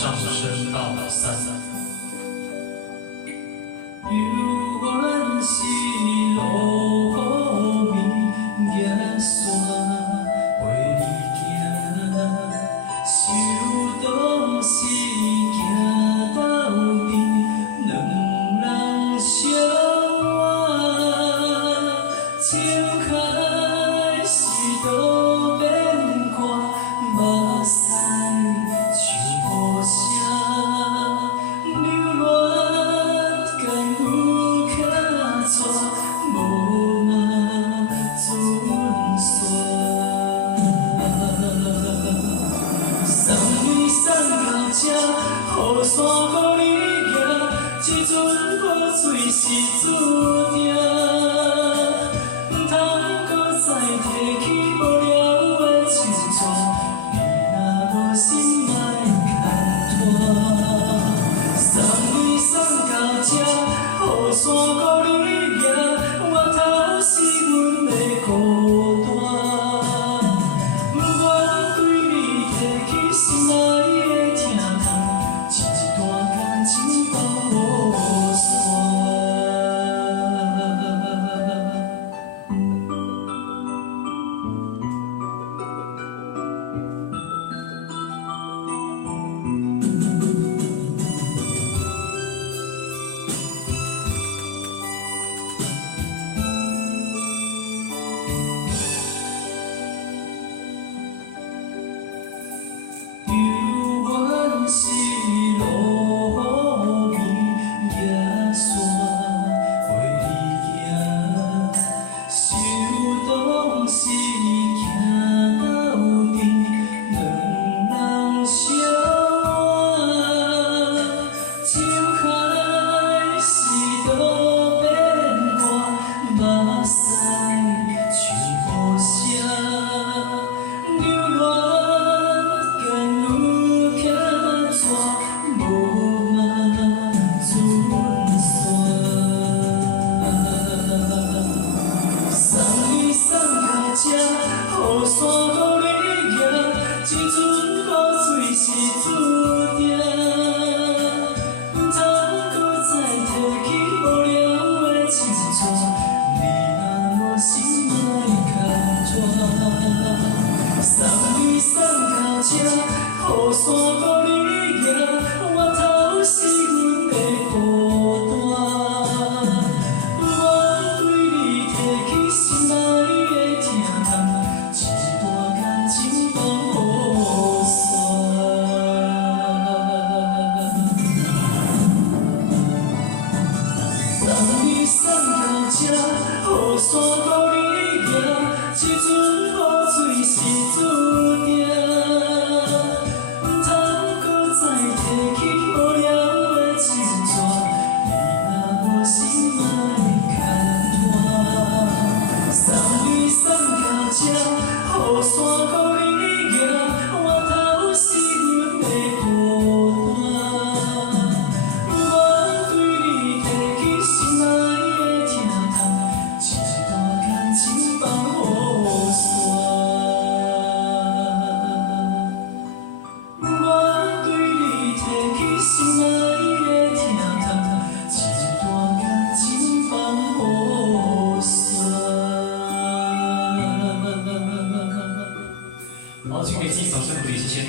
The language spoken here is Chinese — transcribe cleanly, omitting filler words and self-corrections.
上升到3。犹原是落雨暝，陪你行，想当时行斗阵，两人相偎，情海是多变卦，目屎像雨声，留恋甘有卡怎，无嘛准煞。送你送到这，雨伞乎你行，这阵雨水是注定。不通擱再提起无聊的咒咒，你若无心莫牵拖。送你送到这，雨伞乎你行，越头是阮的孤单。不愿对你提起心内的疼痛，这段感情放乎煞。犹原是落雨暝，陪你行，想当时行斗阵，两人相偎，情海是多变卦，目屎像雨声，留恋甘有卡怎，无嘛准煞。送你送到这，雨伞乎你行，这阵雨水是注定。不通擱再提起无聊的咒咒，你若无心莫牵拖。送你送到这，雨伞乎你行，越头是阮的孤单。不愿对你提起心内的疼痛，这段感情放乎煞。送你送到这，雨伞乎你行，这阵雨水是注定。不通擱再提起无聊的咒咒，你若无心莫牵拖。送你送到这，雨伞乎你行，越头是阮的孤单。不愿对你提起心内的疼痛，这段感情放乎煞。不愿对你提起心内的疼痛，这段感情放乎煞。好，请给自己掌声鼓励，谢谢。